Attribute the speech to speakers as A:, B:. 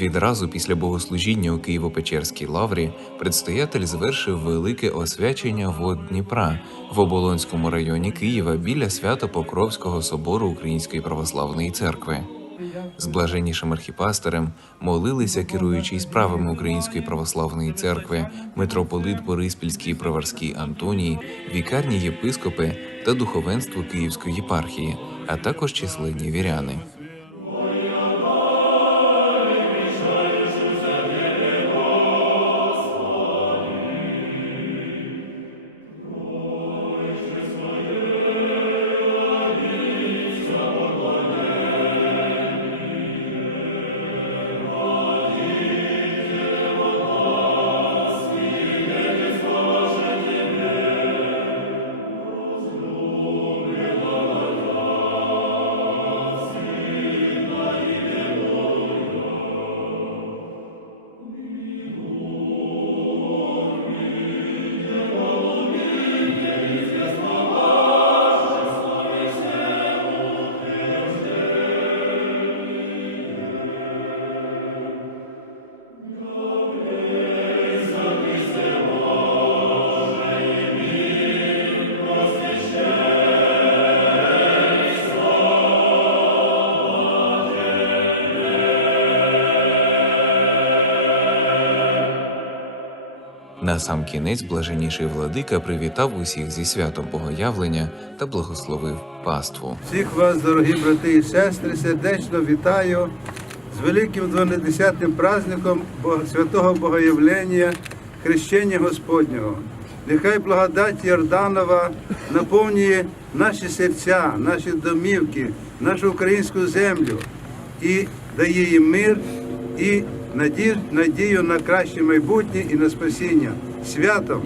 A: Відразу після богослужіння у Києво-Печерській лаврі предстоятель звершив велике освячення вод Дніпра в Оболонському районі Києва біля Свято-Покровського собору Української православної церкви. З блаженнішим архіпастерем молилися керуючий справами Української православної церкви, митрополит Бориспільський Проварський Антоній, вікарні єпископи та духовенство Київської єпархії, а також численні віряни. На сам кінець блаженніший владика привітав усіх зі святом Богоявлення та благословив паству.
B: Всіх вас, дорогі брати і сестри, сердечно вітаю з великим 12-тим праздником святого Богоявлення, хрещення Господнього. Нехай благодать Йорданова наповнює наші серця, наші домівки, нашу українську землю і дає їм мир і надію на краще майбутнє і на спасіння. Святом!